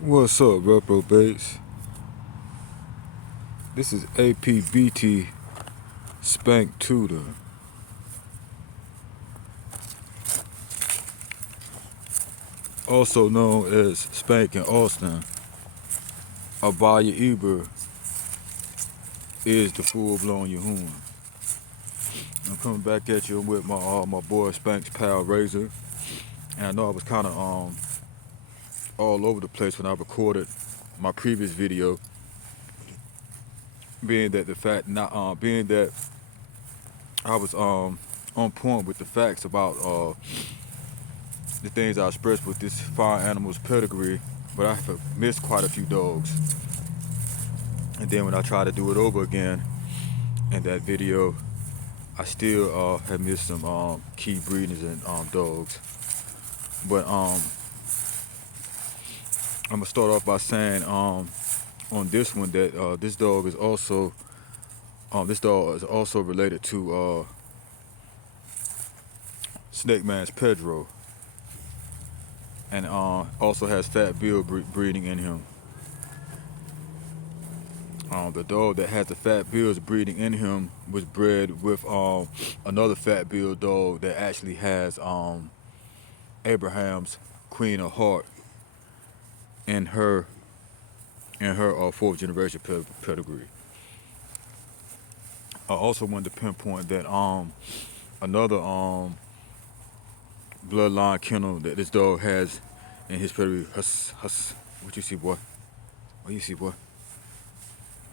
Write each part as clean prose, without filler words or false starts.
What's up, reprobates? This is Apbt Spank Tudor, also known as Spank in Austin. Abaya Eber is the full-blown Yahoon. I'm coming back at you with my boy Spank's pal Razor, and I know I was kind of all over the place when I recorded my previous video, being that I was on point with the facts about the things I expressed with this fine animal's pedigree, but I have missed quite a few dogs. And then when I try to do it over again in that video, I still have missed some key breedings and dogs. But I'm gonna start off by saying on this one that this dog is also related to Snake Man's Pedro, and also has fat bill breeding in him. The dog that has the fat bills breeding in him was bred with another fat bill dog that actually has Abraham's Queen of Heart in her fourth generation pedigree. I also wanted to pinpoint that another bloodline kennel that this dog has in his pedigree. What you see, boy? What you see, boy?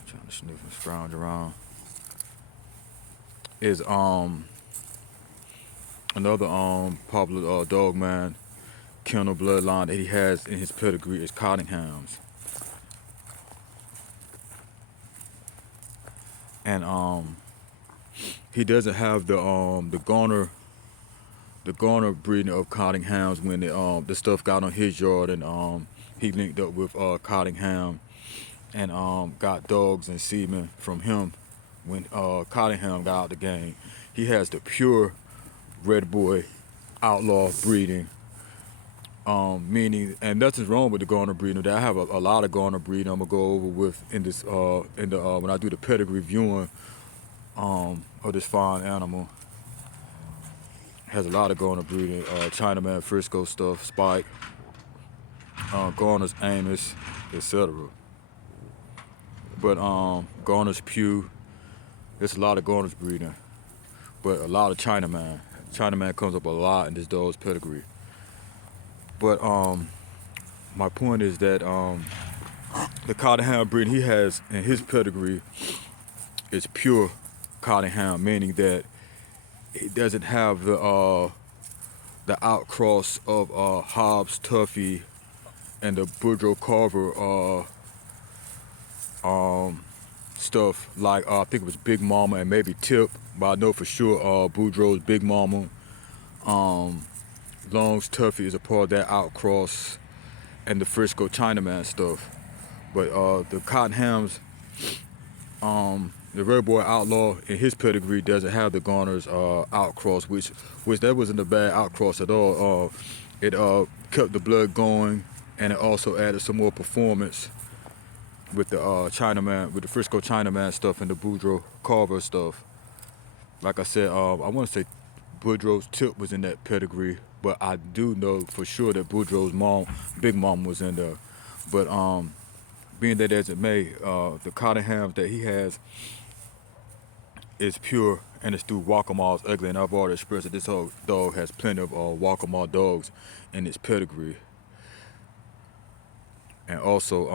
Trying to sniff and scrounge around. Is another popular dog man kennel bloodline that he has in his pedigree is Cottinghams. And he doesn't have the Garner breeding of Cottinghams when the stuff got on his yard, and he linked up with Cottingham and got dogs and semen from him when Cottingham got out the game. He has the pure red boy outlaw breeding, meaning, and nothing's wrong with the Garner breeding. I have a lot of Garner breeding I'm gonna go over with in this when I do the pedigree viewing of this fine animal. Has a lot of Garner breeding, Chinaman, Frisco stuff, Spike, Garner's Amos, etc. But Garner's Pew, there's a lot of Garner's breeding, but a lot of Chinaman. Chinaman comes up a lot in this dog's pedigree. But my point is that the Cottingham breed he has in his pedigree is pure Cottingham, meaning that it doesn't have the outcross of Hobbs, Tuffy, and the Boudreaux Carver stuff like I think it was Big Mama and maybe Tip, but I know for sure Boudreaux's Big Mama. Long's Tuffy is a part of that outcross, and the Frisco Chinaman stuff. But the Cottinghams, the Red Boy Outlaw in his pedigree doesn't have the Garner's outcross, which that wasn't a bad outcross at all. It kept the blood going, and it also added some more performance with the Chinaman, with the Frisco Chinaman stuff and the Boudreaux Carver stuff. Like I said, I want to say Boudreaux's Tip was in that pedigree, but I do know for sure that Boudreaux's Big Mom was in there. But being that as it may, the Cottinghams that he has is pure, and it's through Wacamaw's ugly, and I've already expressed that this whole dog has plenty of Wacamaw dogs in its pedigree. And also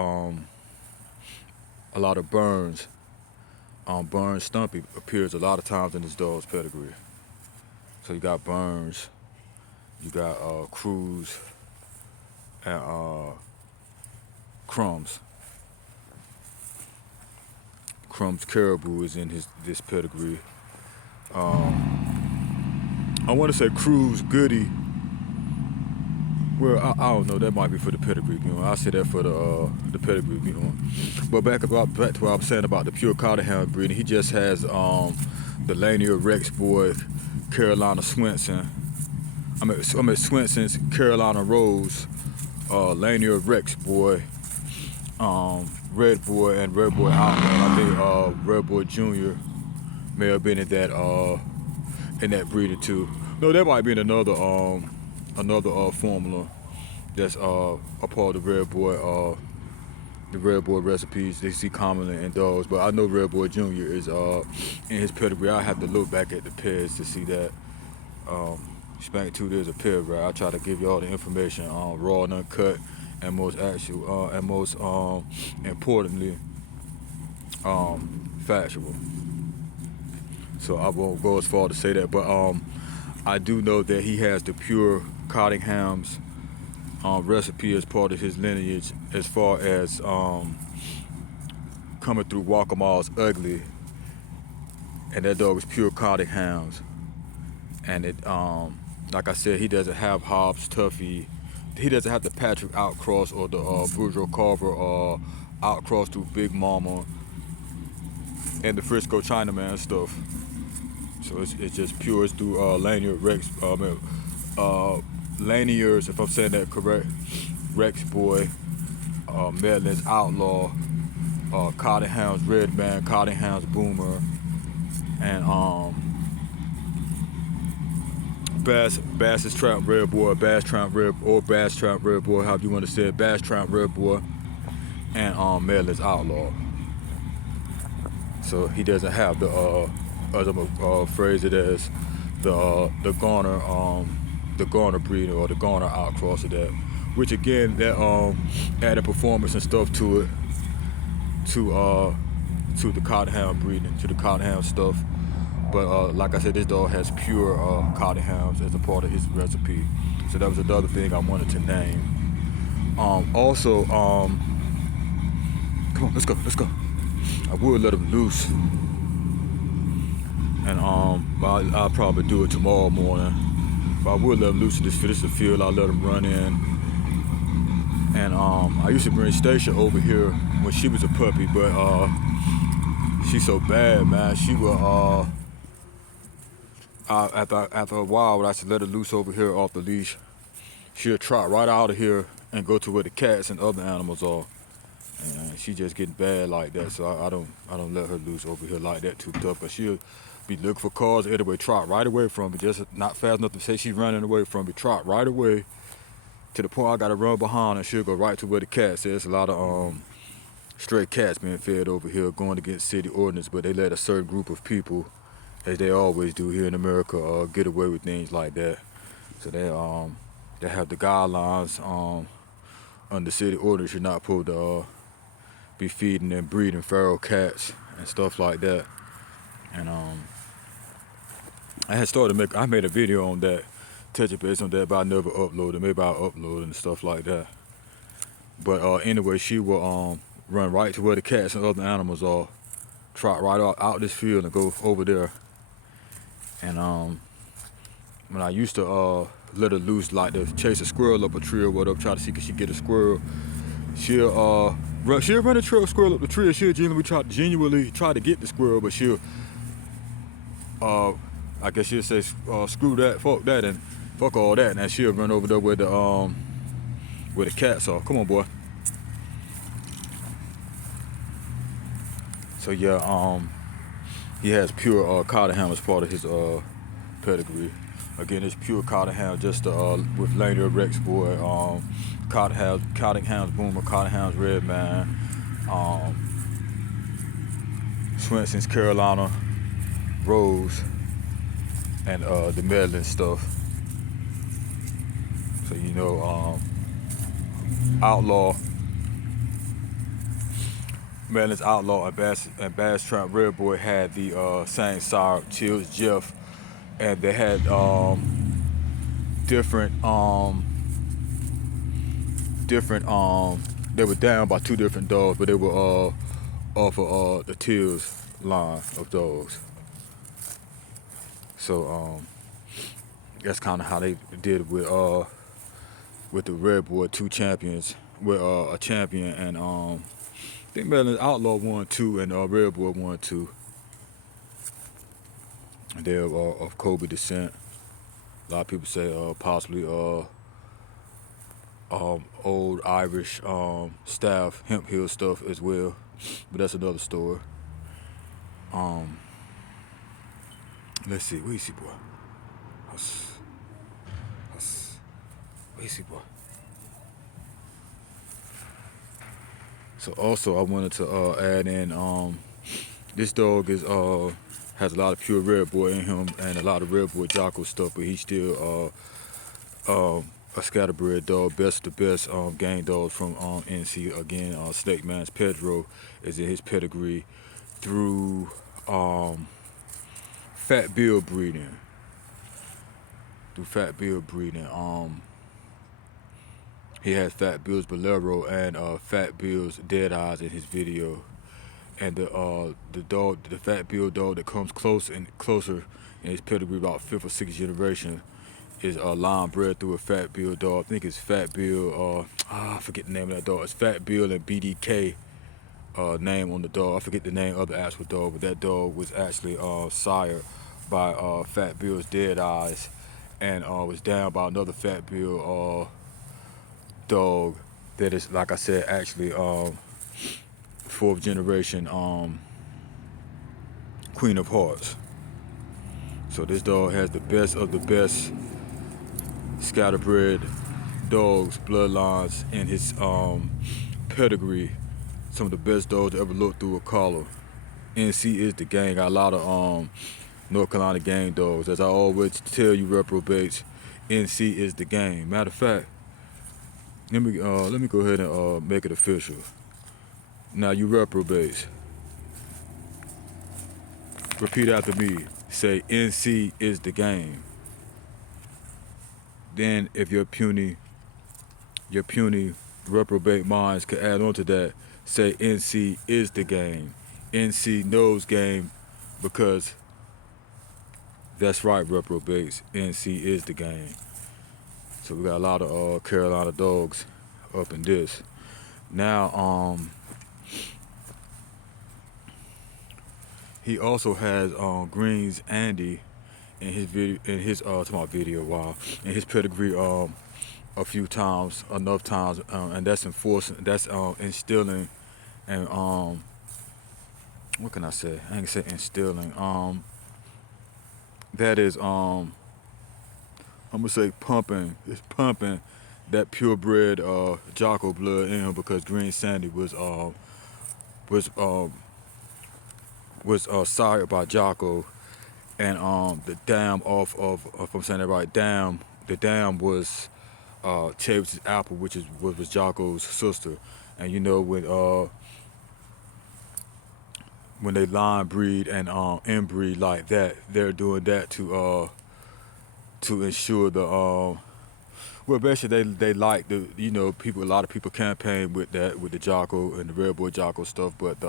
a lot of Burns. Burns Stumpy appears a lot of times in this dog's pedigree. So you got Burns, you got Cruz, and Crumbs. Crumbs Caribou is in this pedigree. I want to say Cruz Goody. Well, I don't know. That might be for the pedigree viewing. I'll say that for the pedigree viewing. But back to what I was saying about the pure Cottingham breeding. He just has the Lanier Rex boy, Carolina Swinson. I mean Swinson's Carolina Rose, Lanier Rex boy, Red Boy and Red Boy Outlaw. I think Red Boy Junior may have been in that breeding too. No, that might be in another formula that's a part of the Red Boy recipes. They see commonly in those, but I know Red Boy Junior is in his pedigree. I have to look back at the pairs to see that. Spank Tudor is a pair, right? I try to give you all the information raw and uncut, and most importantly, factual. So I won't go as far to say that, but I do know that he has the pure Cottinghams recipe as part of his lineage, as far as coming through Wacamaw's ugly, and that dog is pure Cottinghams. And it, like I said, he doesn't have Hobbs, Tuffy. He doesn't have the Patrick outcross or the Bourgeois Carver outcross through Big Mama and the Frisco Chinaman stuff. So it's just pure. It's through Lanier Rex, Laniers, if I'm saying that correct. Rex Boy, Medlin's Outlaw, Cottingham's Redman, Cottingham's Boomer, and Bass's Trap Red Boy, Bass Trap Red Boy, however you want to say it, Bass Trap Red Boy, and Medlin's Outlaw. So he doesn't have the as I'm gonna phrase it as the Garner breed or the Garner outcross of that, which again that added performance and stuff to it, to the Cottingham breeding, to the Cottingham stuff. But like I said, this dog has pure Cottinghams as a part of his recipe. So that was another thing I wanted to name. Also, come on, let's go. I would let him loose, and I'll probably do it tomorrow morning. But I would let him loose in this field. This is the field I let him run in. And I used to bring Stacia over here when she was a puppy, but she's so bad, man. She will after a while, when I should let her loose over here off the leash, she'll trot right out of here and go to where the cats and other animals are. And she just getting bad like that, so I don't let her loose over here like that too tough. But she'll be looking for cars anyway, trot right away from me, just not fast enough to say she's running away from me. Trot right away to the point I gotta run behind her. She'll go right to where the cats is. There's a lot of stray cats being fed over here, going against city ordinance, but they let a certain group of people, as they always do here in America, get away with things like that. So they have the guidelines under city ordinance. You're not supposed to be feeding and breeding feral cats and stuff like that. And I made a video on that, touching base on that, but I never uploaded. Maybe I'll upload and stuff like that. But anyway, she will run right to where the cats and other animals are, trot right out this field and go over there. And when I used to let her loose, like to chase a squirrel up a tree or whatever, try to see if she get a squirrel, she'll run a squirrel up the tree. She'll genuinely try to get the squirrel, but she'll I guess she'll say screw that, fuck that, and fuck all that, and she'll run over there where the cats are. Come on, boy. So yeah, he has pure Cottingham as part of his pedigree. Again, it's pure Cottingham, just with Lanier Rex Boy, Cottingham's Boomer, Cottingham's Redman, Swenson's Carolina Rose, and the Medlin stuff. So you know, Outlaw, Medlin's Outlaw and Bass Trap Red Boy had the same sire, Chills Jeff, and they had different they were down by two different dogs, but they were off of the Tills line of dogs. So that's kind of how they did with the Red Boy, two champions, with a champion, and I think Medlin's Outlaw won 2 and Red Boy won 2. They're of Kobe descent. A lot of people say possibly old Irish staff, hemp heel stuff as well, but that's another story. Let's see, where you see, boy? Where you see, boy? So also I wanted to add in, this dog is has a lot of pure red boy in him and a lot of red boy Jocko stuff, but he's still a scatterbred dog, best of the best gang dogs from NC. Again, Snake Man's Pedro is in his pedigree through fat bill breeding. He has Fat Bill's Bolero and Fat Bill's Dead Eyes in his video. And the Fat Bill dog that comes closer in his pedigree, about 5th or 6th generation, is line bred through a Fat Bill dog. I think it's Fat Bill, I forget the name of that dog. It's Fat Bill and BDK name on the dog. I forget the name of the actual dog, but that dog was actually sired by Fat Bill's Dead Eyes, and was down by another Fat Bill dog that is, like I said, actually 4th generation Queen of Hearts. So this dog has the best of the best scatterbred dogs, bloodlines in his pedigree. Some of the best dogs to ever look through a collar. NC is the gang. Got a lot of North Carolina gang dogs. As I always tell you, reprobates, NC is the gang. Matter of fact, let me go ahead and make it official. Now you reprobates, repeat after me. Say NC is the game. Then if your puny reprobate minds could add on to that, say NC is the game. NC knows game, because that's right, reprobates. NC is the game. So we got a lot of Carolina dogs up in this. Now he also has Green's Andy in his video, in his pedigree a few times, enough times, and that's instilling, and what can I say? I ain't say instilling. That is I'm gonna say pumping. It's pumping that purebred Jocko blood in him, because Green Sandy was sired by Jocko, and the dam off of, if I'm saying that right, the dam was Chavis'Jocko Apple, which was Jocko's sister. And you know, when they line breed and inbreed like that, they're doing that to ensure the well, basically they like the, you know, people, a lot of people campaign with that, with the Jocko and the Red Boy Jocko stuff, but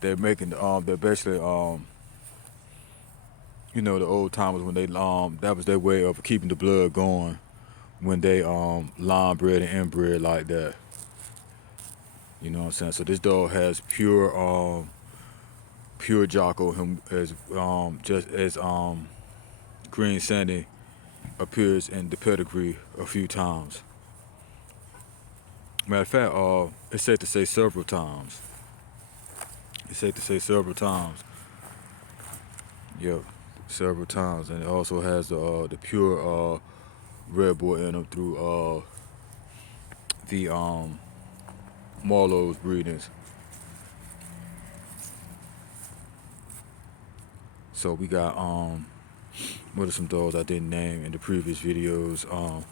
they're making they're basically you know, the old timers, when they that was their way of keeping the blood going, when they line bred and inbred like that. You know what I'm saying? So this dog has pure Jocko, him, as just as Green Sandy appears in the pedigree a few times. Matter of fact, it's safe to say several times. It's safe to say several times. Yep, several times. And it also has the pure red boy in him through the Marlowe's breedings. So we got what are some dogs I didn't name in the previous videos?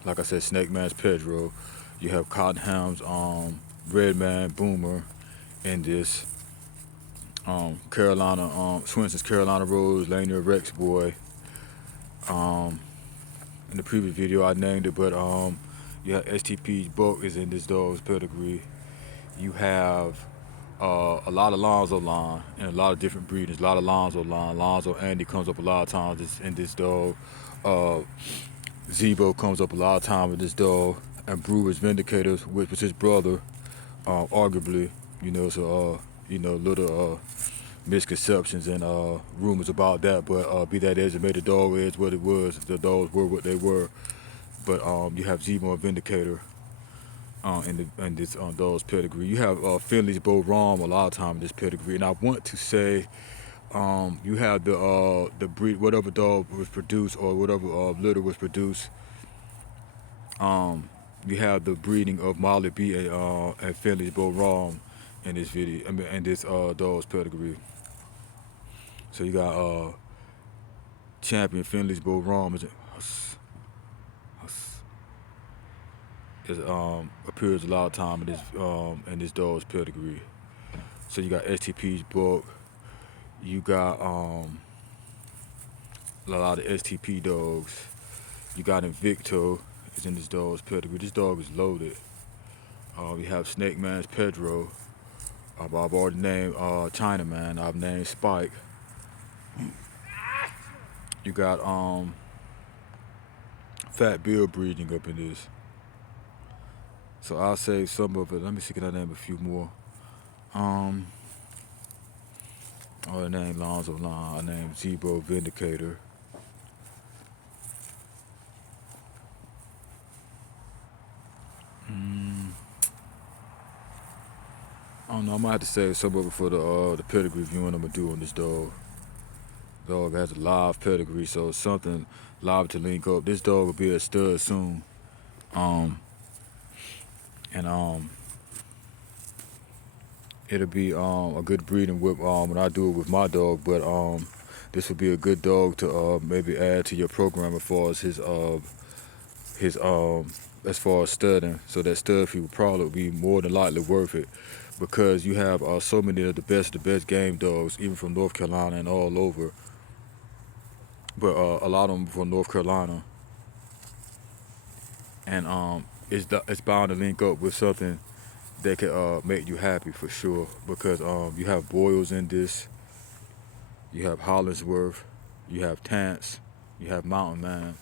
Like I said, Snake Man's Pedro. You have Cottingham's REDMAN Boomer in this. Carolina, Swenson's Carolina Rose, Lanier Rex Boy. In the previous video I named it, but you have STP's Bulk is in this dog's pedigree. You have a lot of Lonzo line and a lot of different breedings, a lot of Lonzo line. Lonzo Andy comes up a lot of times in this dog. Zebo comes up a lot of times with this dog. And Brewer's Vindicators, which was his brother, arguably, you know, so, you know, little misconceptions and rumors about that, but be that as it may, the dog is what it was. The dogs were what they were. But you have Zebo and Vindicator in this dog's pedigree. You have Finley's Bow Rom a lot of time in this pedigree, and I want to say you have the breed, whatever dog was produced or whatever litter was produced. You have the breeding of Molly B and Finley's Bow Rom in this video. I mean, in this dog's pedigree. So you got champion Finley's Bow Rom appears a lot of time in this dog's pedigree. So you got STP's book. You got a lot of STP dogs. You got Invicto is in this dog's pedigree. This dog is loaded. We have Snake Man's Pedro. I've already named Chinaman. I've named Spike. You got Fat Bill breeding up in this. So I'll say some of it. Let me see, can I name a few more? I named Lonzo Lon. I named Zebo Vindicator. I don't know. I might have to save some of it for the pedigree viewing I'm gonna do on this dog. Dog has a live pedigree, so it's something live to link up. This dog will be a stud soon. It'll be a good breeding whip when I do it with my dog, but this would be a good dog to maybe add to your program as far as his as far as studding. So that stud fee would probably be more than likely worth it, because you have so many of the best game dogs, even from North Carolina and all over. But a lot of them from North Carolina, and it's bound to link up with something that can make you happy for sure, because you have Boyles in this, you have Hollingsworth, you have Tance, you have Mountain Man,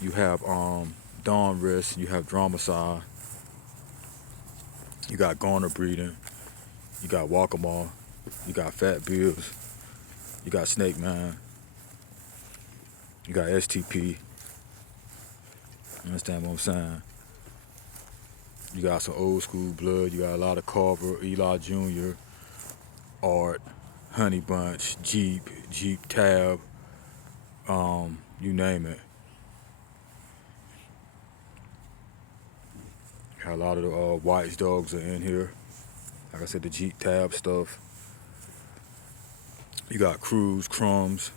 you have Dawn Rest, you have Dromicide, you got Garner breeding, you got Wacamaw, you got Fat Bills, you got Snake Man, you got STP. You understand what I'm saying? You got some old school blood. You got a lot of Carver, Eli Jr., Art, Honey Bunch, Jeep Tab, you name it. Got a lot of the White's dogs are in here. Like I said, the Jeep Tab stuff. You got Cruz, Crumbs.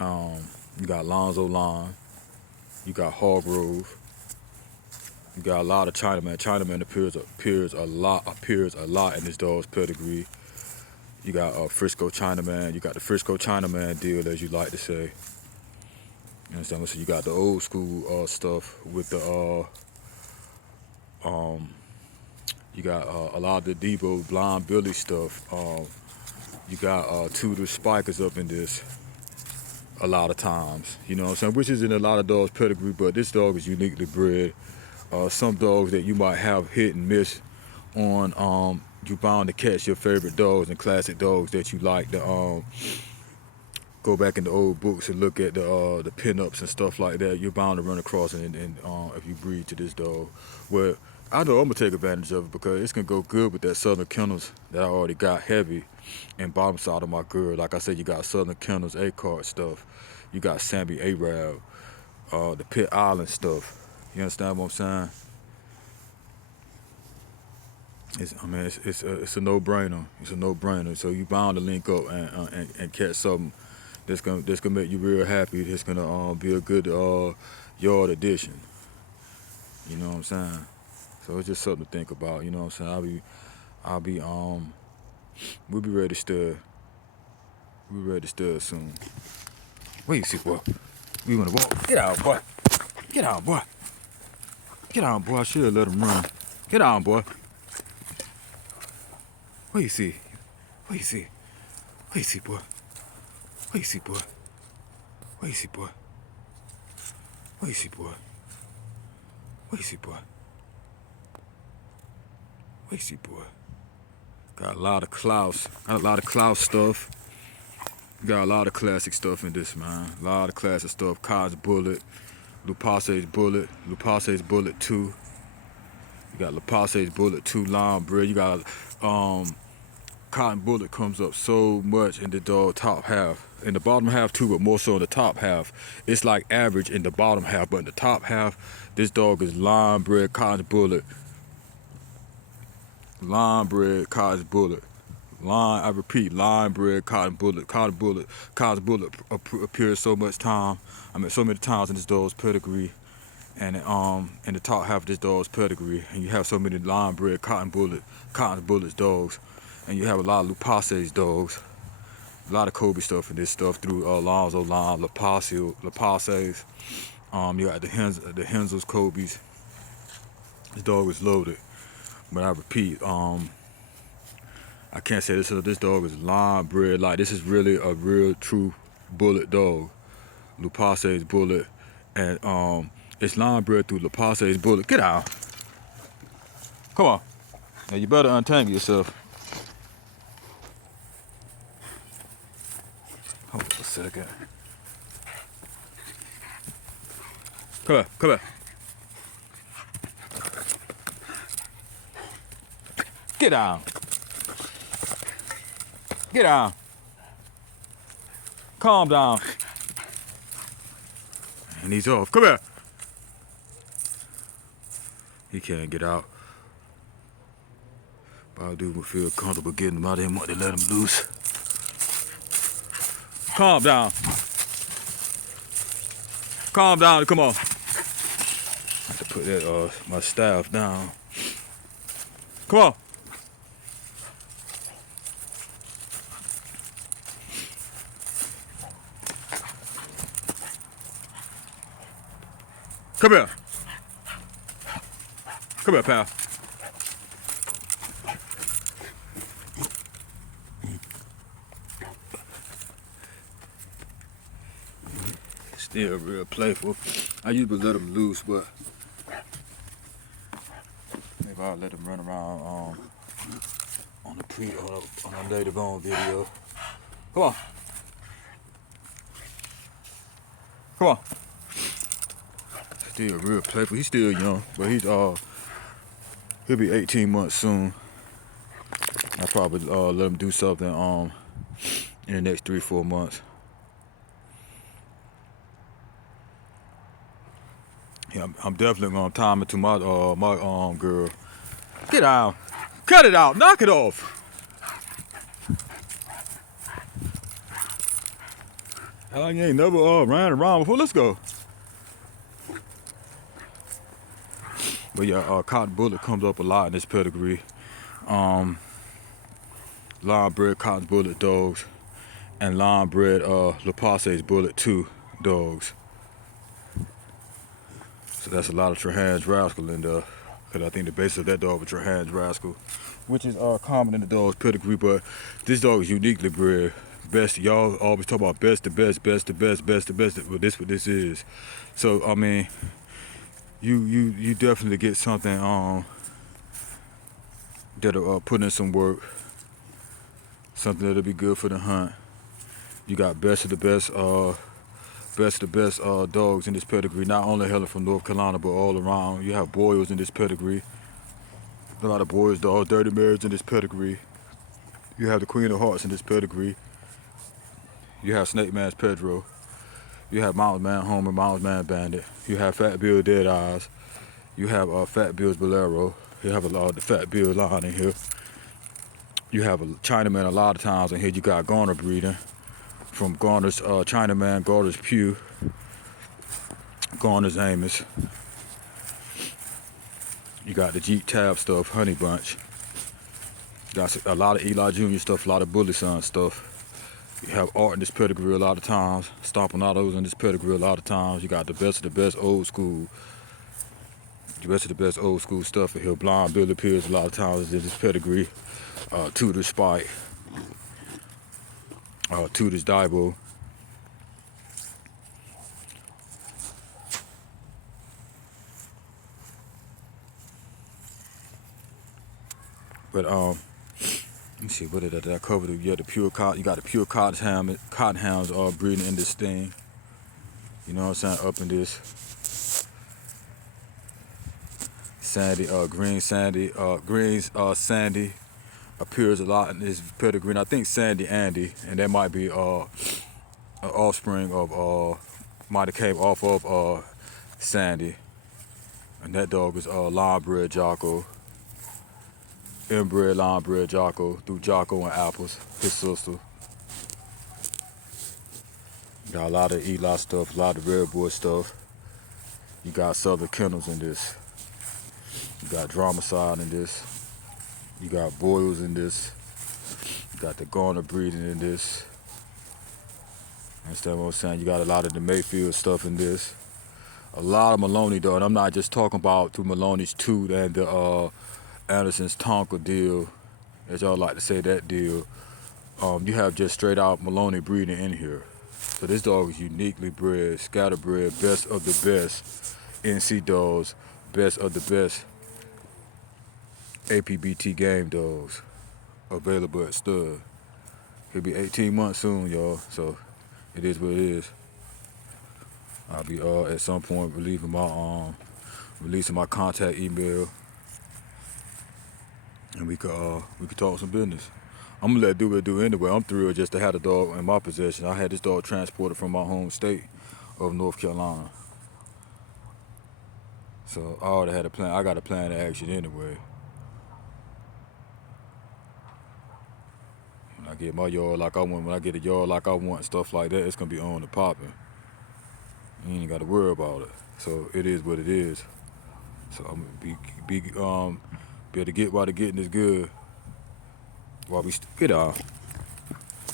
You got Lonzo Lon. You got Hargrove. You got a lot of Chinaman. Chinaman appears a lot in this dog's pedigree. You got Frisco Chinaman. You got the Frisco Chinaman deal, as you like to say. You understand? So you got the old school stuff with the you got a lot of the Debo Blind Billy stuff. You got Tudor Spikers up in this a lot of times. You know what I'm saying? Which is in a lot of dogs' pedigree, but this dog is uniquely bred. Some dogs that you might have hit and miss on, you bound to catch your favorite dogs and classic dogs that you like to go back in the old books and look at the pinups and stuff like that. You're bound to run across it, and if you breed to this dog. Well, I know I'm gonna take advantage of it, because it's gonna go good with that Southern Kennels that I already got heavy and bottom side of my girl. Like I said, you got Southern Kennels A-card stuff. You got Sammy Arab, the Pitt Island stuff. You understand what I'm saying? It's a no-brainer. It's a no-brainer. So you bound to link up and catch something that's gonna make you real happy. That's gonna be a good yard addition. You know what I'm saying? So it's just something to think about. You know what I'm saying? We'll be ready to stud. We'll be ready to stud soon. Wait, you see, boy? We wanna walk? Get out, boy. Get out, boy. Get on, boy. I should have let him run. Get on, boy. What you see? What you see? What you see, boy? What you see, boy? What you see, boy? What you see, boy? What you see, boy? What you see, boy? Got a lot of Klaus. Got a lot of Klaus stuff. Got a lot of classic stuff in this, man. A lot of classic stuff. Cod's Bullet. Lupace's Bullet, Lupace's Bullet 2. You got Lupace's Bullet 2 line bred. You got Cotton Bullet comes up so much in the dog top half. In the bottom half too, but more so in the top half. It's like average in the bottom half, but in the top half, this dog is line bred Cotton Bullet. Line bred Cotton Bullet. I repeat, line bred Cotton Bullet. Cotton Bullet appears so many times in this dog's pedigree, and in the top half of this dog's pedigree, and you have so many line bred Cotton Bullets dogs, and you have a lot of Lupace's dogs, a lot of Kobe stuff in this stuff through Alonzo line, Lupace's. You got the Hensel's, Kobe's. This dog is loaded, but I repeat, I can't say this. This dog is line bred. Like, this is really a real true bullet dog. Lupace's Bullet, and it's line bred through Lupace's Bullet. Get out. Come on. Now you better untangle yourself. Hold on a second. Come here, come here. Get down. Get down. Calm down. And he's off. Come here. He can't get out. But I do feel comfortable getting him out of here once they let him loose. Calm down. Calm down. Come on. I have to put that my staff down. Come on. Come here. Come here, pal. Still real playful. I usually let him loose, but maybe I'll let him run around on a later on video. Come on. Come on. Still real playful. He's still young, but he'll be 18 months soon. I'll probably let him do something in the next 3-4 months. Yeah, I'm definitely gonna time it to my girl. Get out. Cut it out. Knock it off. Hell, you ain't never ran around before. Let's go. But yeah, Cotton Bullet comes up a lot in this pedigree. Line bred Cotton Bullet dogs and line bred Lupace's Bullet 2 dogs. So that's a lot of Trahan's Rascal in there, because I think the base of that dog was Trahan's Rascal, which is common in the dog's pedigree, but this dog is uniquely bred. Best, y'all always talk about best to best, best to best, best to best, but this what this is. So I mean, you definitely get something that'll put in some work, something that'll be good for the hunt. You got best of the best dogs in this pedigree, not only hailing from North Carolina, but all around. You have Boyles in this pedigree. A lot of Boyles dogs, Dirty Marys in this pedigree. You have the Queen of Hearts in this pedigree. You have Snake Man's Pedro. You have Mountain Man Homer, Mountain Man Bandit. You have Fat Bill Dead Eyes. You have Fat Bill's Bolero. You have a lot of the Fat Bill line in here. You have a Chinaman a lot of times in here. You got Garner breeding. From Garner's Chinaman, Garner's Pew, Garner's Amos. You got the Jeep Tab stuff, Honey Bunch. You got a lot of Eli Jr. stuff, a lot of Bully Son stuff. You have Art in this pedigree a lot of times. Stomponados in this pedigree a lot of times. You got the best of the best old school. The best of the best old school stuff in here. Blind Bill appears a lot of times in this pedigree. Tudor Spike. Tudor's Dibo. But let me see, what did I cover? Yeah, the pure cotton. You got the pure Cottinghams breeding in this thing. You know what I'm saying? Up in this. Sandy, Green's Sandy appears a lot in his pedigree. And I think Sandy Andy, and that might be an offspring of might have came off of Sandy. And that dog is line-bred Jocko, inbred line-bred Jocko through Jocko and Apples, his sister. Got a lot of Eli stuff, a lot of Red Boy stuff. You got Southern Kennels in this. You got Dramacide in this. You got Boils in this. You got the Garner breeding in this. Understand what I'm saying? You got a lot of the Mayfield stuff in this. A lot of Maloney though, and I'm not just talking about through Maloney's tooth and the Anderson's Tonka deal, as y'all like to say that deal. You have just straight out Maloney breeding in here. So this dog is uniquely bred, scatterbred, best of the best NC dogs, best of the best Apbt game dogs available at stud. He'll be 18 months soon, y'all, so it is what it is. I'll be at some point releasing my contact email, and we could talk some business. I'm gonna let do what it do anyway. I'm thrilled just to have the dog in my possession. I had this dog transported from my home state of North Carolina, so I already had a plan. I got a plan of action anyway. When I get my yard like I want, when I get a yard like I want, stuff like that, it's gonna be on and popping. You ain't got to worry about it. So it is what it is. So I'm gonna be able to get while the getting is good. While we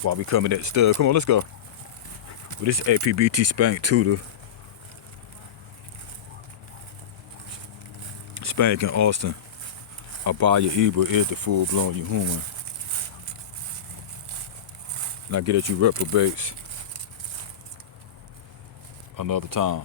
while we coming at the stud. Come on, let's go. Well, this is Apbt Spank Tudor. Spank in Austin. Abaya Ibra is the full-blown human. And I get at you reprobates another time.